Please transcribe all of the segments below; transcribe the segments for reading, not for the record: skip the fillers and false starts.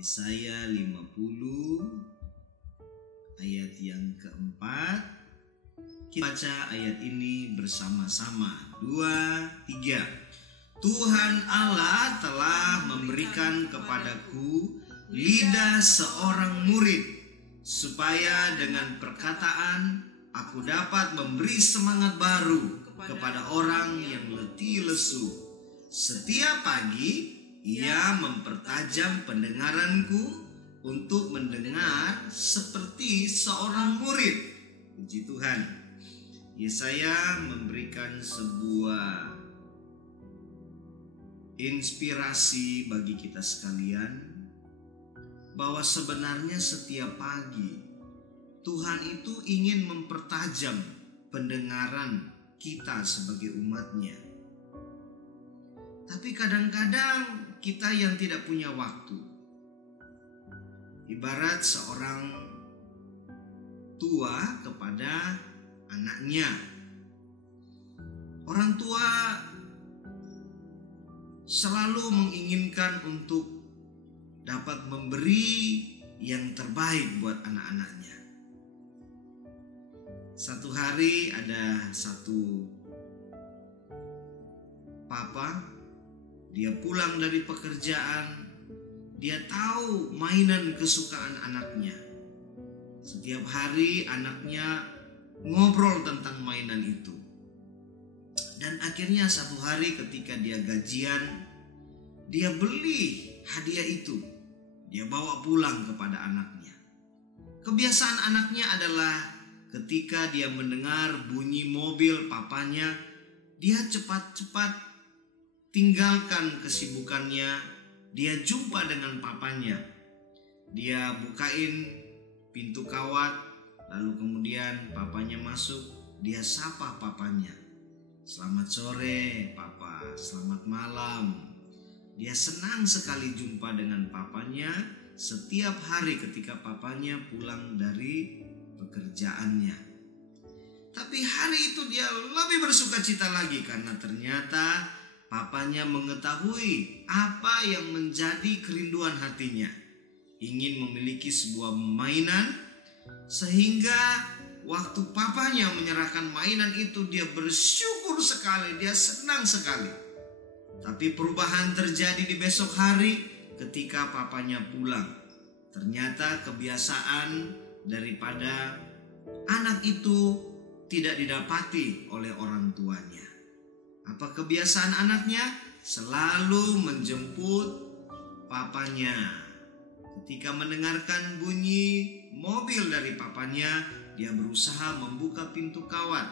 Yesaya 50 ayat yang keempat. Kita baca ayat ini bersama-sama. 2, 3. Tuhan Allah telah memberikan kepadaku lidah seorang murid, supaya dengan perkataan aku dapat memberi semangat baru kepada orang yang letih lesu. Setiap pagi ia mempertajam pendengaranku untuk mendengar seperti seorang murid. Puji Tuhan. Yesaya memberikan sebuah inspirasi bagi kita sekalian, bahwa sebenarnya setiap pagi Tuhan itu ingin mempertajam pendengaran kita sebagai umatnya. Tapi kadang-kadang kita yang tidak punya waktu, ibarat seorang tua kepada anaknya. Orang tua selalu menginginkan untuk dapat memberi yang terbaik buat anak-anaknya. Satu hari ada satu papa, dia pulang dari pekerjaan, dia tahu mainan kesukaan anaknya. Setiap hari anaknya ngobrol tentang mainan itu. Dan akhirnya satu hari ketika dia gajian, dia beli hadiah itu. Dia bawa pulang kepada anaknya. Kebiasaan anaknya adalah ketika dia mendengar bunyi mobil papanya, dia cepat-cepat tinggalkan kesibukannya. Dia jumpa dengan papanya. Dia bukain pintu kawat, lalu kemudian papanya masuk. Dia sapa papanya. Selamat sore papa, selamat malam. Dia senang sekali jumpa dengan papanya setiap hari ketika papanya pulang dari pekerjaannya. Tapi hari itu dia lebih bersukacita lagi karena ternyata papanya mengetahui apa yang menjadi kerinduan hatinya. Ingin memiliki sebuah mainan, sehingga waktu papanya menyerahkan mainan itu dia bersyukur sekali, dia senang sekali. Tapi perubahan terjadi di besok hari ketika papanya pulang. Ternyata kebiasaan daripada anak itu tidak didapati oleh orang tuanya. Apa kebiasaan anaknya? Selalu menjemput papanya. Ketika mendengarkan bunyi mobil dari papanya, dia berusaha membuka pintu kawat.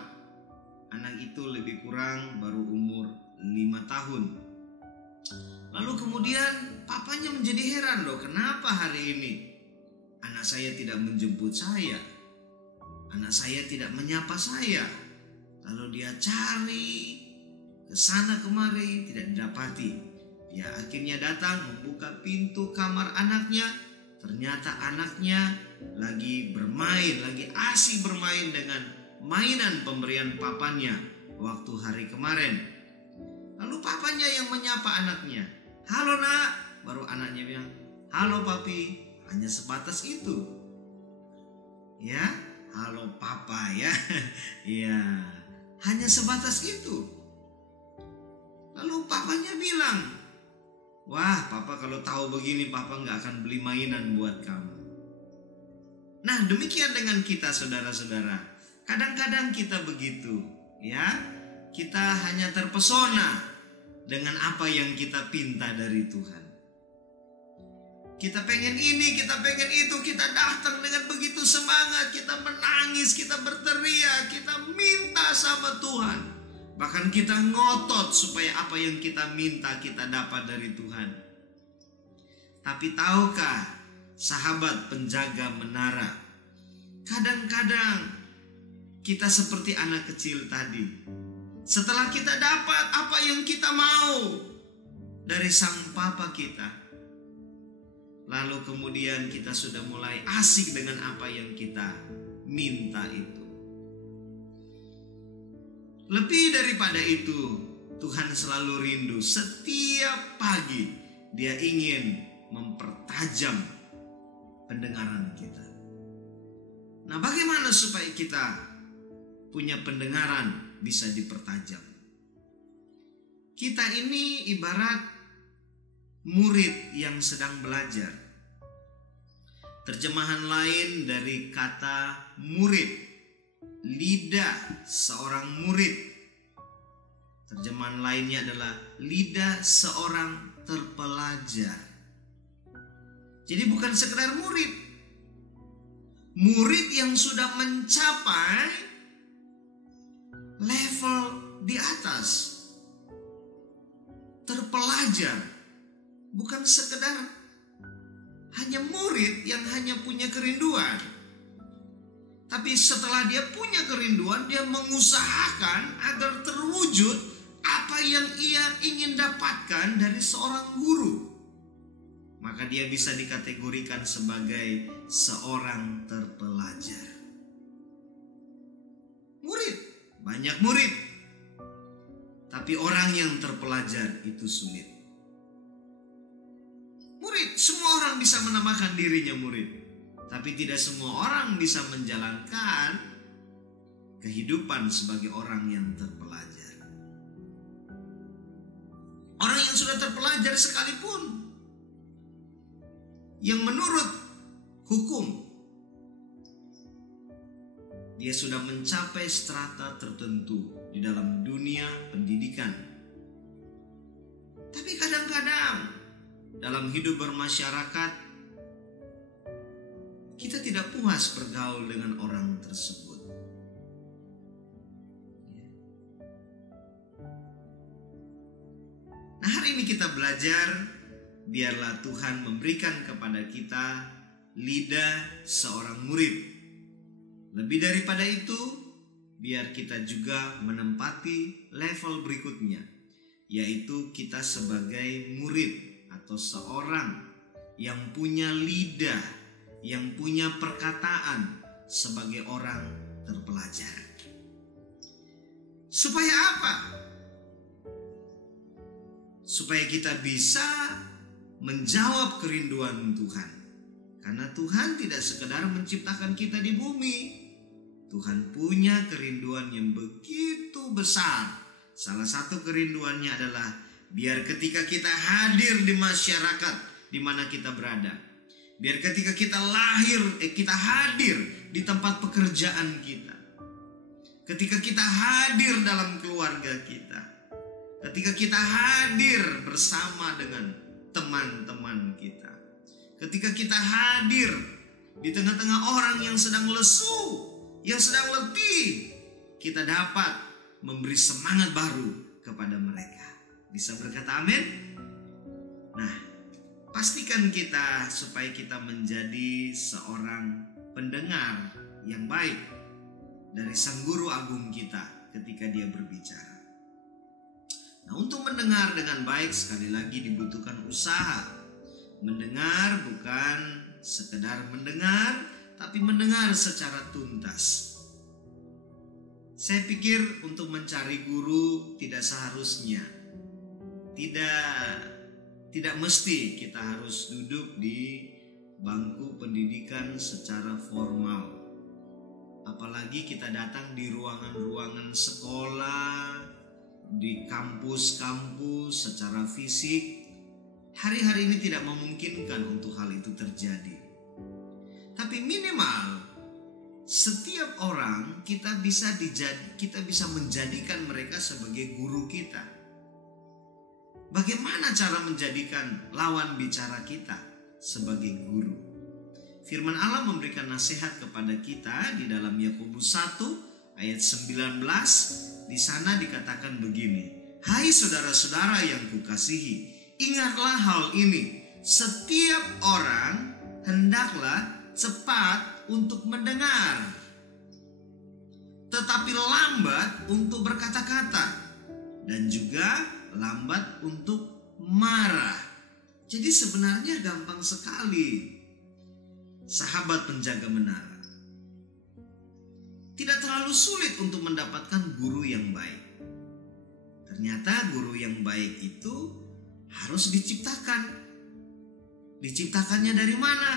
Anak itu lebih kurang baru umur 5 tahun. Lalu kemudian papanya menjadi heran, loh, kenapa hari ini anak saya tidak menjemput saya? Anak saya tidak menyapa saya. Lalu dia cari ke sana kemari, tidak didapati. Dia akhirnya datang membuka pintu kamar anaknya. Ternyata anaknya lagi bermain, lagi asik bermain dengan mainan pemberian papanya waktu hari kemarin. Lalu papanya yang menyapa anaknya. Halo nak. Baru anaknya bilang, halo papi. Hanya sebatas itu. Ya, halo papa ya. Ya, hanya sebatas itu. Lalu papanya bilang, wah papa kalau tahu begini papa gak akan beli mainan buat kamu. Nah demikian dengan kita saudara-saudara. Kadang-kadang kita begitu ya. Kita hanya terpesona dengan apa yang kita pinta dari Tuhan. Kita pengen ini, kita pengen itu. Kita datang dengan begitu semangat. Kita menangis, kita berteriak. Kita minta sama Tuhan. Bahkan kita ngotot supaya apa yang kita minta kita dapat dari Tuhan. Tapi tahukah sahabat penjaga menara, kadang-kadang kita seperti anak kecil tadi. Setelah kita dapat apa yang kita mau dari sang papa kita, lalu kemudian kita sudah mulai asik dengan apa yang kita minta itu. Lebih daripada itu, Tuhan selalu rindu. Setiap pagi Dia ingin mempertajam pendengaran kita. Nah, bagaimana supaya kita punya pendengaran bisa dipertajam? Kita ini ibarat murid yang sedang belajar. Terjemahan lain dari kata murid, lidah seorang murid. Terjemahan lainnya adalah lidah seorang terpelajar. Jadi bukan sekedar murid. Murid yang sudah mencapai level di atas. Terpelajar. Bukan sekedar hanya murid yang hanya punya kerinduan. Tapi setelah dia punya kerinduan, dia mengusahakan agar terwujud apa yang ia ingin dapatkan dari seorang guru. Maka dia bisa dikategorikan sebagai seorang terpelajar. Murid, banyak murid. Tapi orang yang terpelajar itu sulit. Murid, semua orang bisa menamakan dirinya murid. Tapi tidak semua orang bisa menjalankan kehidupan sebagai orang yang terpelajar. Orang yang sudah terpelajar sekalipun, yang menurut hukum dia sudah mencapai strata tertentu di dalam dunia pendidikan. Tapi kadang-kadang dalam hidup bermasyarakat kita tidak puas bergaul dengan orang tersebut. Nah, hari ini kita belajar, biarlah Tuhan memberikan kepada kita lidah seorang murid. Lebih daripada itu, biar kita juga menempati level berikutnya, yaitu kita sebagai murid atau seorang yang punya lidah, yang punya perkataan sebagai orang terpelajar. Supaya apa? Supaya kita bisa menjawab kerinduan Tuhan. Karena Tuhan tidak sekedar menciptakan kita di bumi. Tuhan punya kerinduan yang begitu besar. Salah satu kerinduannya adalah biar ketika kita hadir di masyarakat di mana kita berada, biar ketika kita kita hadir di tempat pekerjaan kita, ketika kita hadir dalam keluarga kita, ketika kita hadir bersama dengan teman-teman kita, ketika kita hadir di tengah-tengah orang yang sedang lesu, yang sedang letih, kita dapat memberi semangat baru kepada mereka. Bisa berkata amin? Nah, pastikan kita supaya kita menjadi seorang pendengar yang baik dari Sang Guru Agung kita ketika dia berbicara. Nah, untuk mendengar dengan baik sekali lagi dibutuhkan usaha. Mendengar bukan sekedar mendengar, tapi mendengar secara tuntas. Saya pikir untuk mencari guru tidak seharusnya, tidak mesti kita harus duduk di bangku pendidikan secara formal. Apalagi kita datang di ruangan-ruangan sekolah, di kampus-kampus secara fisik. Hari-hari ini tidak memungkinkan untuk hal itu terjadi. Tapi minimal setiap orang kita bisa menjadikan mereka sebagai guru kita. Bagaimana cara menjadikan lawan bicara kita sebagai guru? Firman Allah memberikan nasihat kepada kita di dalam Yakobus 1 ayat 19. Di sana dikatakan begini, "Hai saudara-saudara yang kukasihi, ingatlah hal ini. Setiap orang hendaklah cepat untuk mendengar, tetapi lambat untuk berkata-kata, dan juga lambat untuk marah." Jadi sebenarnya gampang sekali, sahabat penjaga menara. Tidak terlalu sulit untuk mendapatkan guru yang baik. Ternyata guru yang baik itu harus diciptakan. Diciptakannya dari mana?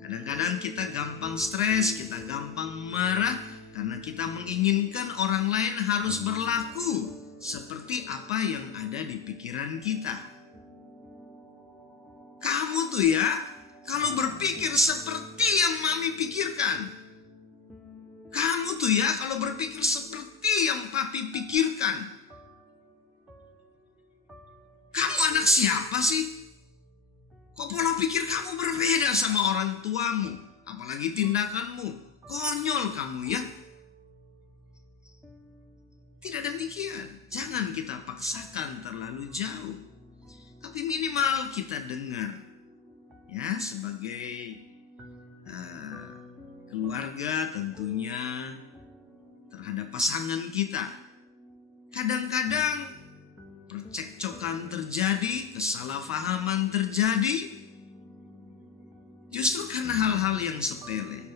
Kadang-kadang kita gampang stres, kita gampang marah karena kita menginginkan orang lain harus berlaku seperti apa yang ada di pikiran kita. Kamu tuh ya, kalau berpikir seperti yang mami pikirkan. Kamu tuh ya, kalau berpikir seperti yang papi pikirkan. Kamu anak siapa sih? Kok pola pikir kamu berbeda sama orang tuamu? Apalagi tindakanmu. Konyol kamu ya. Tidak demikian. Jangan kita paksakan terlalu jauh. Tapi minimal kita dengar. Ya, sebagai keluarga tentunya terhadap pasangan kita. Kadang-kadang percekcokan terjadi, kesalahpahaman terjadi, justru karena hal-hal yang sepele.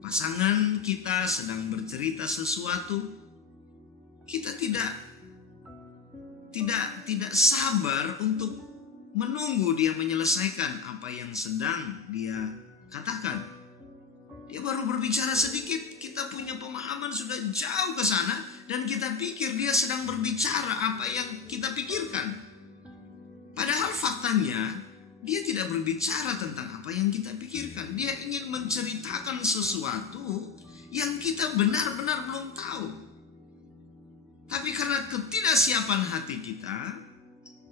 Pasangan kita sedang bercerita sesuatu, kita tidak sabar untuk menunggu dia menyelesaikan apa yang sedang dia katakan. Dia baru berbicara sedikit, kita punya pemahaman sudah jauh ke sana, dan kita pikir dia sedang berbicara apa yang kita pikirkan. Padahal faktanya dia tidak berbicara tentang apa yang kita pikirkan. Dia ingin menceritakan sesuatu yang kita benar-benar belum tahu. Tapi karena ketidaksiapan hati kita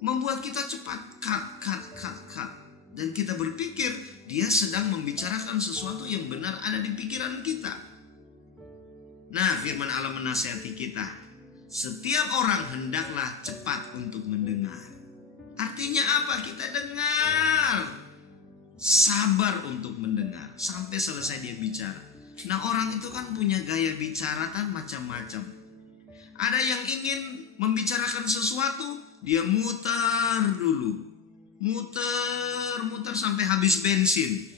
membuat kita cepat cut. Dan kita berpikir dia sedang membicarakan sesuatu yang benar ada di pikiran kita. Nah, firman Allah menasihati kita. Setiap orang hendaklah cepat untuk mendengar. Artinya apa? Kita dengar. Sabar untuk mendengar sampai selesai dia bicara. Nah, orang itu kan punya gaya bicara kan macam-macam. Ada yang ingin membicarakan sesuatu, dia muter dulu. Muter sampai habis bensin.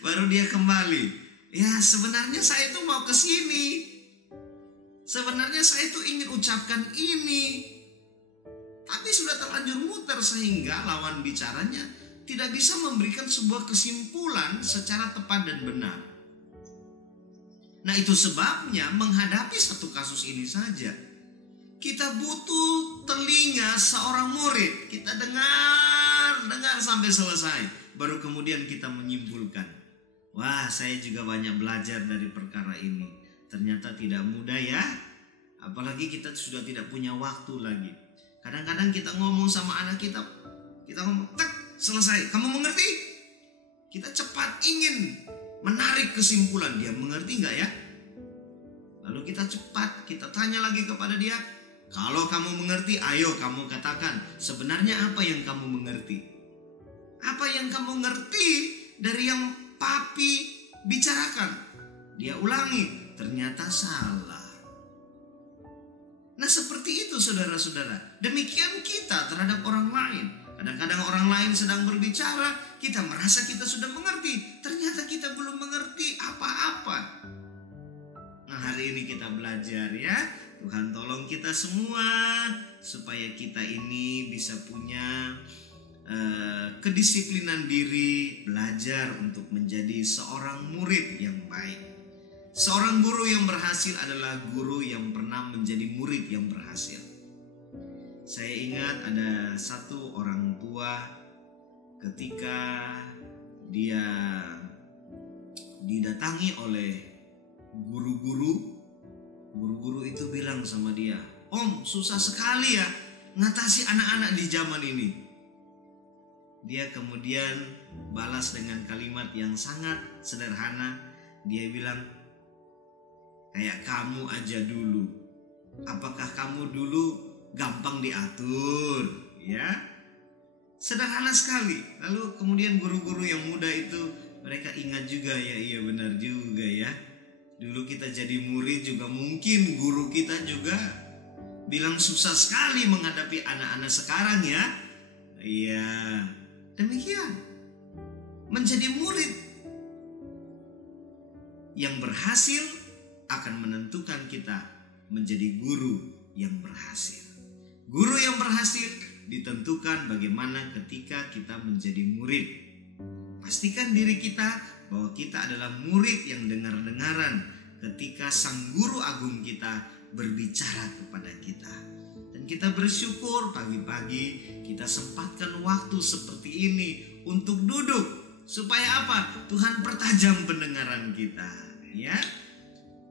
Baru dia kembali. Ya, sebenarnya saya itu mau ke sini. Sebenarnya saya itu ingin ucapkan ini. Tapi sudah terlanjur muter sehingga lawan bicaranya tidak bisa memberikan sebuah kesimpulan secara tepat dan benar. Nah, itu sebabnya menghadapi satu kasus ini saja, kita butuh telinga seorang murid. Kita dengar sampai selesai. Baru kemudian kita menyimpulkan. Wah, saya juga banyak belajar dari perkara ini. Ternyata tidak mudah ya. Apalagi kita sudah tidak punya waktu lagi. Kadang-kadang kita ngomong sama anak kita. Kita ngomong, selesai. Kamu mengerti? Kita cepat ingin menarik kesimpulan. Dia mengerti nggak ya? Lalu kita cepat, kita tanya lagi kepada dia. Kalau kamu mengerti, ayo kamu katakan sebenarnya apa yang kamu mengerti. Apa yang kamu ngerti dari yang papi bicarakan. Dia ulangi, ternyata salah. Nah, seperti itu saudara-saudara. Demikian kita terhadap orang lain. Kadang-kadang orang lain sedang berbicara, kita merasa kita sudah mengerti. Ternyata kita belum mengerti apa-apa. Nah, hari ini kita belajar ya. Tuhan tolong kita semua supaya kita ini bisa punya kedisiplinan diri, belajar untuk menjadi seorang murid yang baik. Seorang guru yang berhasil adalah guru yang pernah menjadi murid yang berhasil. Saya ingat ada satu orang tua ketika dia didatangi oleh guru-guru itu bilang sama dia, "Om, susah sekali ya ngatasi anak-anak di zaman ini." Dia kemudian balas dengan kalimat yang sangat sederhana. Dia bilang, "Kayak kamu aja dulu. Apakah kamu dulu gampang diatur?" Ya, sederhana sekali. Lalu kemudian guru-guru yang muda itu mereka ingat juga ya, iya benar juga ya. Dulu kita jadi murid juga mungkin guru kita juga bilang susah sekali menghadapi anak-anak sekarang ya. Iya, demikian. Menjadi murid yang berhasil akan menentukan kita menjadi guru yang berhasil. Guru yang berhasil ditentukan bagaimana ketika kita menjadi murid. Pastikan diri kita bahwa kita adalah murid yang dengar-dengaran ketika Sang Guru Agung kita berbicara kepada kita. Dan kita bersyukur pagi-pagi kita sempatkan waktu seperti ini untuk duduk. Supaya apa? Tuhan pertajam pendengaran kita, ya.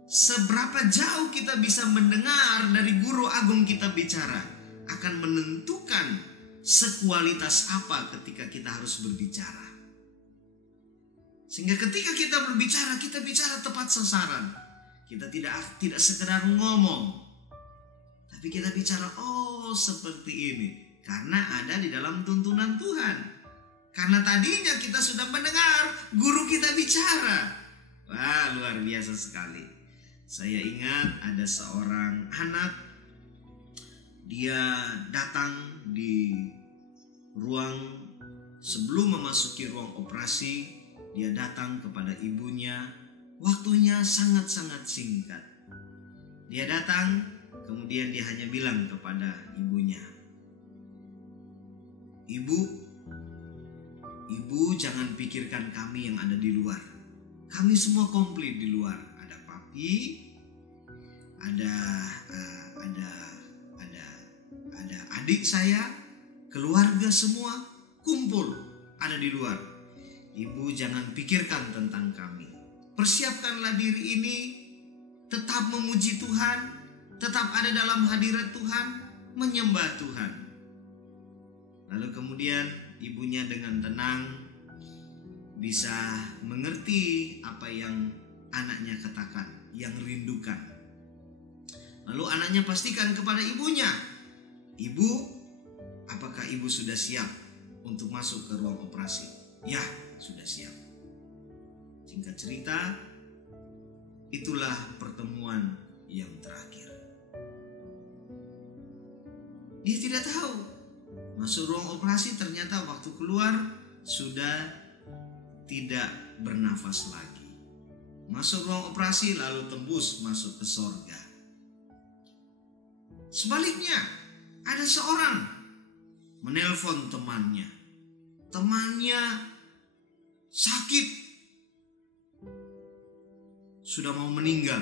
Seberapa jauh kita bisa mendengar dari Guru Agung kita bicara akan menentukan sekualitas apa ketika kita harus berbicara. Sehingga ketika kita berbicara, kita bicara tepat sasaran. Kita tidak sekedar ngomong, tapi kita bicara seperti ini karena ada di dalam tuntunan Tuhan. Karena tadinya kita sudah mendengar guru kita bicara. Wah, luar biasa sekali. Saya ingat ada seorang anak, dia datang di ruang sebelum memasuki ruang operasi. Dia datang kepada ibunya. Waktunya sangat-sangat singkat. Dia datang, kemudian dia hanya bilang kepada ibunya, Ibu jangan pikirkan kami yang ada di luar. Kami semua komplit di luar. Ada papi, ada adik saya, keluarga semua kumpul ada di luar. Ibu jangan pikirkan tentang kami. Persiapkanlah diri ini, tetap memuji Tuhan, tetap ada dalam hadirat Tuhan, menyembah Tuhan. Lalu kemudian ibunya dengan tenang bisa mengerti apa yang anaknya katakan, yang rindukan. Lalu anaknya pastikan kepada ibunya, Ibu, apakah ibu sudah siap untuk masuk ke ruang operasi? Ya, sudah siap. Singkat cerita, itulah pertemuan yang terakhir. Dia tidak tahu. Masuk ruang operasi ternyata waktu keluar sudah tidak bernafas lagi. Masuk ruang operasi lalu tembus masuk ke sorga. Sebaliknya, ada seorang menelpon temannya. Temannya sakit, sudah mau meninggal.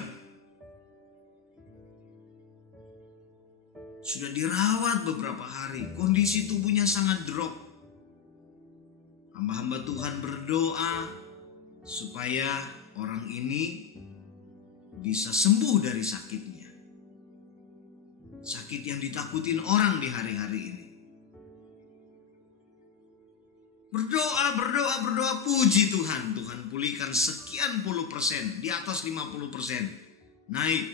Sudah dirawat beberapa hari, kondisi tubuhnya sangat drop. Hamba-hamba Tuhan berdoa supaya orang ini bisa sembuh dari sakitnya. Sakit yang ditakutin orang di hari-hari ini. Berdoa, puji Tuhan. Tuhan pulihkan sekian puluh persen, di atas 50%. Naik.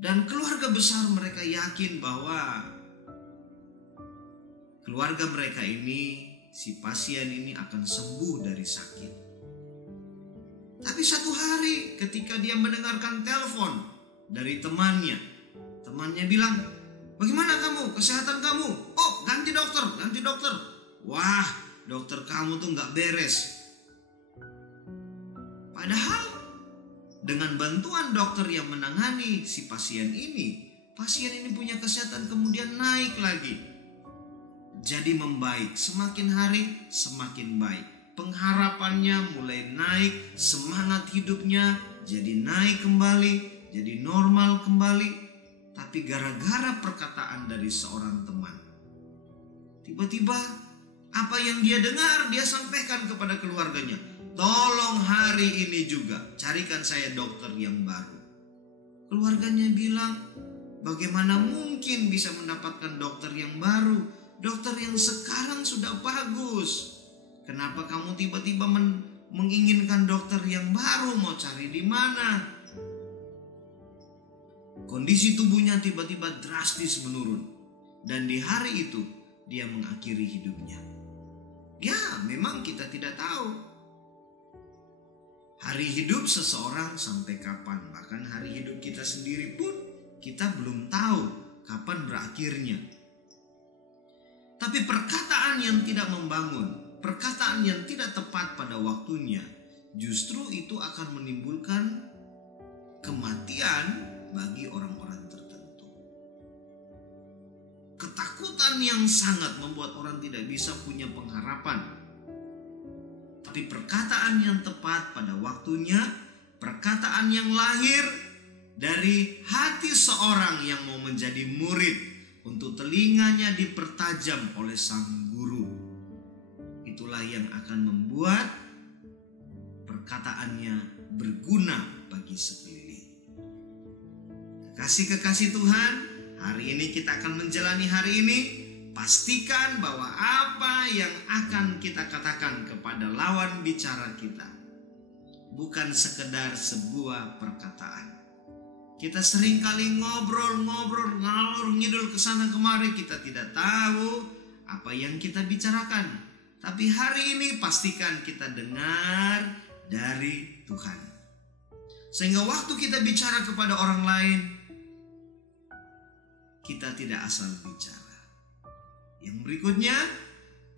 Dan keluarga besar mereka yakin bahwa keluarga mereka ini, si pasien ini akan sembuh dari sakit. Tapi satu hari ketika dia mendengarkan telepon dari temannya bilang, bagaimana kamu, kesehatan kamu? Oh, ganti dokter. Wah, dokter kamu tuh gak beres. Padahal dengan bantuan dokter yang menangani si pasien ini punya kesehatan kemudian naik lagi. Jadi membaik, semakin hari semakin baik. Pengharapannya mulai naik, semangat hidupnya jadi naik kembali, jadi normal kembali. Tapi gara-gara perkataan dari seorang teman, tiba-tiba apa yang dia dengar dia sampaikan kepada keluarganya. Tolong hari ini juga carikan saya dokter yang baru. Keluarganya bilang, bagaimana mungkin bisa mendapatkan dokter yang baru? Dokter yang sekarang sudah bagus. Kenapa kamu tiba-tiba menginginkan dokter yang baru? Mau cari di mana? Kondisi tubuhnya tiba-tiba drastis menurun. Dan di hari itu dia mengakhiri hidupnya. Ya, memang kita tidak tahu hari hidup seseorang sampai kapan. Bahkan hari hidup kita sendiri pun kita belum tahu kapan berakhirnya. Tapi perkataan yang tidak membangun, perkataan yang tidak tepat pada waktunya, justru itu akan menimbulkan kematian bagi orang-orang tertentu. ketakutan yang sangat membuat orang tidak bisa punya pengharapan. Tapi perkataan yang tepat pada waktunya, perkataan yang lahir dari hati seorang yang mau menjadi murid, untuk telinganya dipertajam oleh sang guru. Itulah yang akan membuat perkataannya berguna bagi sekeliling. Kekasih-kekasih Tuhan, hari ini kita akan menjalani hari ini. Pastikan bahwa apa yang akan kita katakan kepada lawan bicara kita bukan sekedar sebuah perkataan. Kita seringkali ngobrol-ngobrol, ngalur ngidul ke sana kemari, kita tidak tahu apa yang kita bicarakan. Tapi hari ini pastikan kita dengar dari Tuhan. Sehingga waktu kita bicara kepada orang lain, kita tidak asal bicara. Yang berikutnya,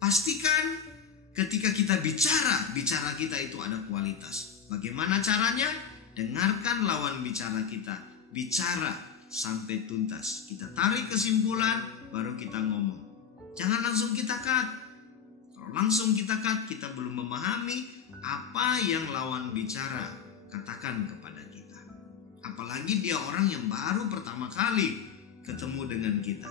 pastikan ketika kita bicara kita itu ada kualitas. Bagaimana caranya? Dengarkan lawan bicara kita, bicara sampai tuntas. Kita tarik kesimpulan, baru kita ngomong. Jangan langsung kita cut. Kalau langsung kita cut, kita belum memahami apa yang lawan bicara katakan kepada kita. Apalagi dia orang yang baru pertama kali ketemu dengan kita.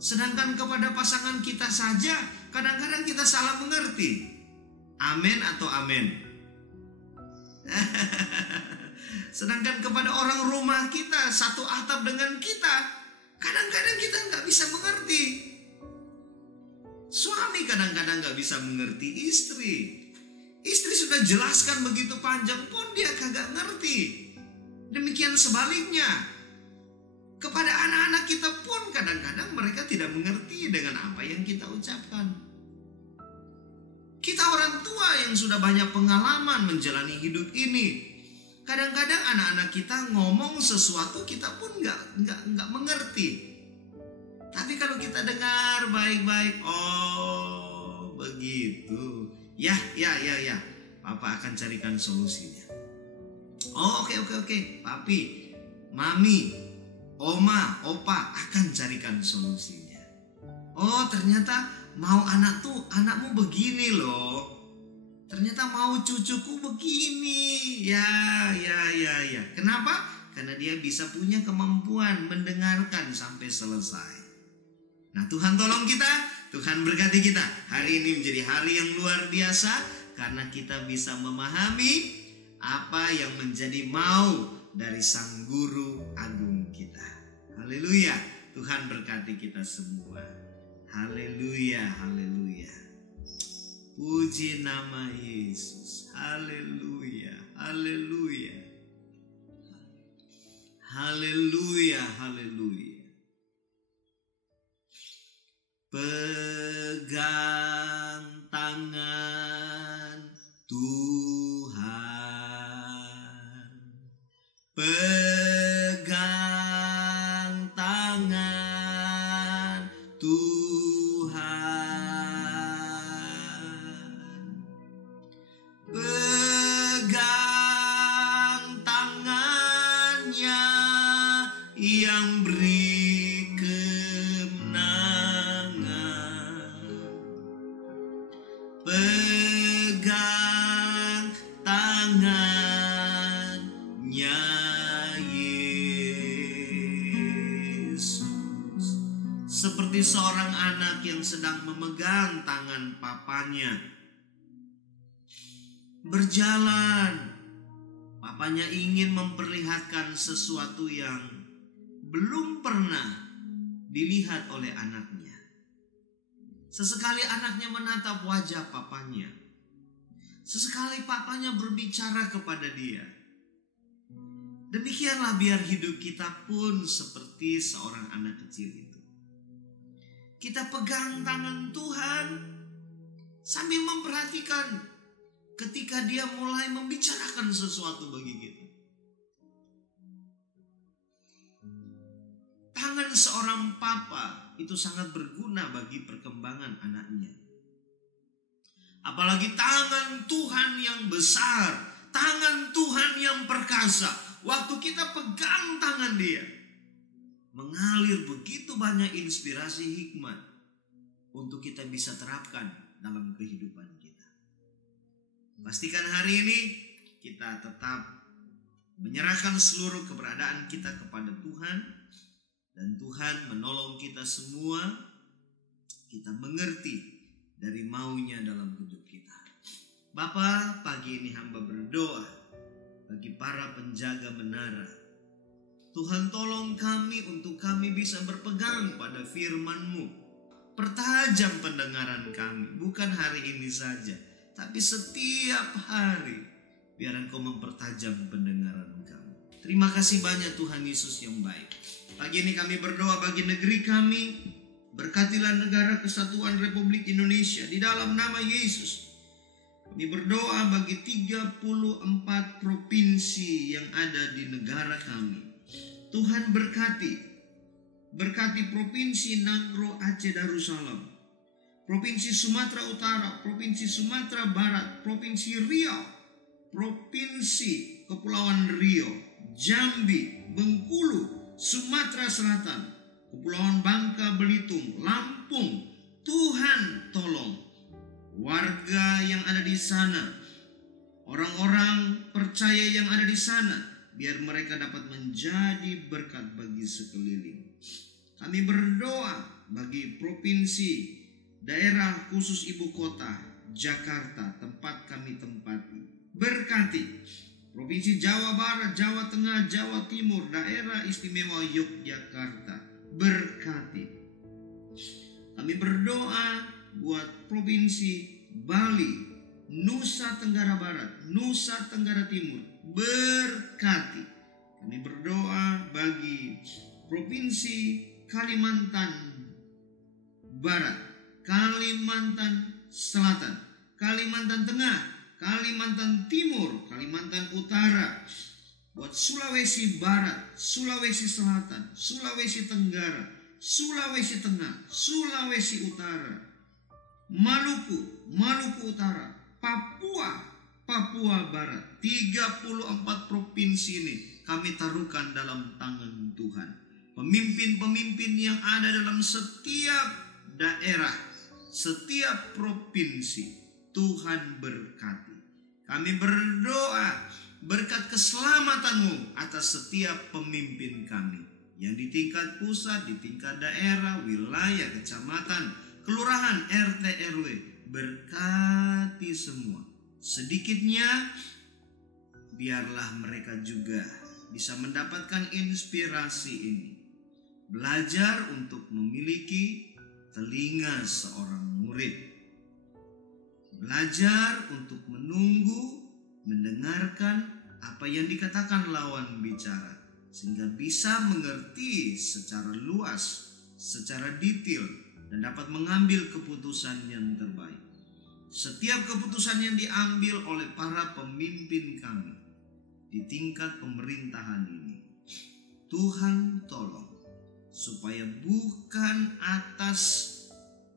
Sedangkan kepada pasangan kita saja kadang-kadang kita salah mengerti. Amin atau amin? Sedangkan kepada orang rumah kita, satu atap dengan kita, kadang-kadang kita nggak bisa mengerti. Suami kadang-kadang nggak bisa mengerti istri. Istri sudah jelaskan begitu panjang pun dia kagak ngerti. Demikian sebaliknya. Kepada anak-anak kita pun kadang-kadang mereka tidak mengerti dengan apa yang kita ucapkan. Kita orang tua yang sudah banyak pengalaman menjalani hidup ini, kadang-kadang anak-anak kita ngomong sesuatu kita pun nggak mengerti. Tapi kalau kita dengar baik-baik, oh begitu, ya, Papa akan carikan solusinya. Oh oke, Papi, Mami, Oma, Opa akan carikan solusinya. Oh ternyata mau anakmu begini loh. Ternyata mau cucuku begini. Ya. Kenapa? Karena dia bisa punya kemampuan mendengarkan sampai selesai. Nah Tuhan tolong kita, Tuhan berkati kita. Hari ini menjadi hari yang luar biasa karena kita bisa memahami apa yang menjadi mau dari Sang Guru Agung kita. Haleluya, Tuhan berkati kita semua. Haleluya. Puji nama Yesus. Haleluya. Pegang tangan Tuhan. Pegang tangan Tuhan. Pegang tangannya yang beri kemenangan. Pegang tangannya seperti seorang anak yang sedang memegang tangan papanya. Berjalan, papanya ingin memperlihatkan sesuatu yang belum pernah dilihat oleh anaknya. Sesekali anaknya menatap wajah papanya. Sesekali papanya berbicara kepada dia. Demikianlah biar hidup kita pun seperti seorang anak kecil itu. Kita pegang tangan Tuhan sambil memperhatikan ketika dia mulai membicarakan sesuatu bagi kita. Tangan seorang papa itu sangat berguna bagi perkembangan anaknya. Apalagi tangan Tuhan yang besar, tangan Tuhan yang perkasa. Waktu kita pegang tangan dia, mengalir begitu banyak inspirasi hikmat untuk kita bisa terapkan dalam kehidupan kita. Pastikan hari ini kita tetap menyerahkan seluruh keberadaan kita kepada Tuhan, dan Tuhan menolong kita semua, kita mengerti dari maunya dalam hidup kita. Bapa, pagi ini hamba berdoa bagi para penjaga menara. Tuhan, tolong kami untuk kami bisa berpegang pada firman-Mu. Pertajam pendengaran kami, bukan hari ini saja, tapi setiap hari. Biar Engkau mempertajam pendengaran kami. Terima kasih banyak Tuhan Yesus yang baik. Pagi ini kami berdoa bagi negeri kami. Berkatilah negara kesatuan Republik Indonesia di dalam nama Yesus. Kami berdoa bagi 34 provinsi yang ada di negara kami. Tuhan berkati Provinsi Nangro Aceh Darussalam, Provinsi Sumatera Utara, Provinsi Sumatera Barat, Provinsi Riau, Provinsi Kepulauan Riau, Jambi, Bengkulu, Sumatera Selatan, Kepulauan Bangka Belitung, Lampung. Tuhan tolong warga yang ada di sana, orang-orang percaya yang ada di sana, biar mereka dapat menjadi berkat bagi sekeliling. Kami berdoa bagi provinsi, daerah khusus ibu kota Jakarta, tempat kami tempati. Berkati Provinsi Jawa Barat, Jawa Tengah, Jawa Timur, daerah istimewa Yogyakarta. Berkati. Kami berdoa buat Provinsi Bali, Nusa Tenggara Barat, Nusa Tenggara Timur. Berkati. Kami berdoa bagi Provinsi Kalimantan Barat, Kalimantan Selatan, Kalimantan Tengah, Kalimantan Timur, Kalimantan Utara, buat Sulawesi Barat, Sulawesi Selatan, Sulawesi Tenggara, Sulawesi Tengah, Sulawesi Utara, Maluku, Maluku Utara, Papua Barat. 34 provinsi ini kami taruhkan dalam tangan Tuhan. Pemimpin-pemimpin yang ada dalam setiap daerah, setiap provinsi, Tuhan berkati. Kami berdoa berkat keselamatan-Mu atas setiap pemimpin kami, yang di tingkat pusat, di tingkat daerah, wilayah, kecamatan, kelurahan, RT, RW. Berkati semua. Sedikitnya, biarlah mereka juga bisa mendapatkan inspirasi ini. Belajar untuk memiliki telinga seorang murid. Belajar untuk menunggu, mendengarkan apa yang dikatakan lawan bicara, sehingga bisa mengerti secara luas, secara detail, dan dapat mengambil keputusan yang terbaik. Setiap keputusan yang diambil oleh para pemimpin kami di tingkat pemerintahan ini, Tuhan tolong supaya bukan atas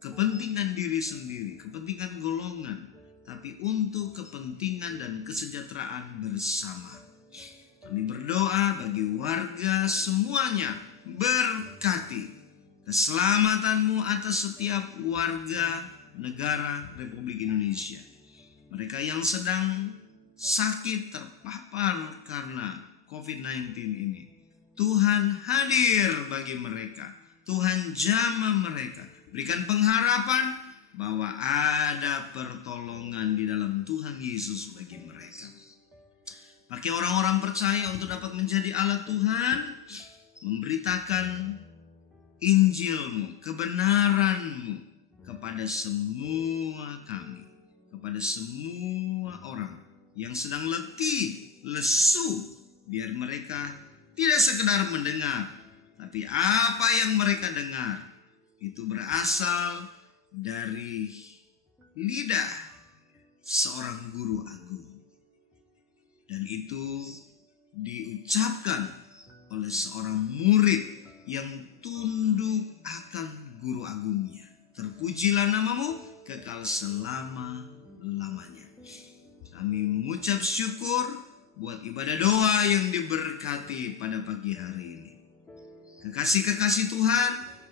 kepentingan diri sendiri, kepentingan golongan, tapi untuk kepentingan dan kesejahteraan bersama. Kami berdoa bagi warga semuanya, berkati keselamatan-Mu atas setiap warga negara Republik Indonesia. Mereka yang sedang sakit, terpapar karena COVID-19 ini, Tuhan hadir bagi mereka. Tuhan jamah mereka. Berikan pengharapan bahwa ada pertolongan di dalam Tuhan Yesus bagi mereka. Pakai orang-orang percaya untuk dapat menjadi alat Tuhan, memberitakan Injil-Mu, kebenaran-Mu kepada semua kami, kepada semua orang yang sedang letih, lesu, biar mereka tidak sekedar mendengar, tapi apa yang mereka dengar itu berasal dari lidah seorang guru agung, dan itu diucapkan oleh seorang murid yang tunduk akan guru agungnya. Terpujilah nama-Mu kekal selama-lamanya. Kami mengucap syukur buat ibadah doa yang diberkati pada pagi hari ini. Kekasih-kekasih Tuhan,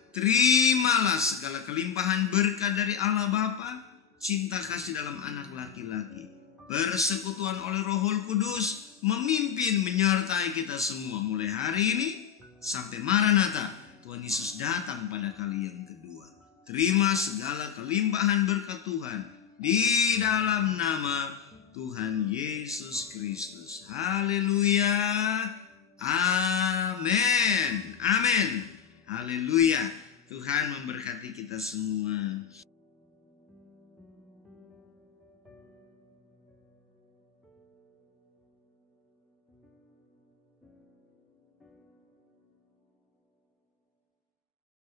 terimalah segala kelimpahan berkat dari Allah Bapa, cinta kasih dalam anak laki-laki, persekutuan oleh Roh Kudus, memimpin menyertai kita semua mulai hari ini sampai Maranatha, Tuhan Yesus datang pada kali yang kedua. Terima segala kelimpahan berkat Tuhan di dalam nama Tuhan Yesus Kristus. Haleluya. Amin. Amin. Haleluya. Tuhan memberkati kita semua.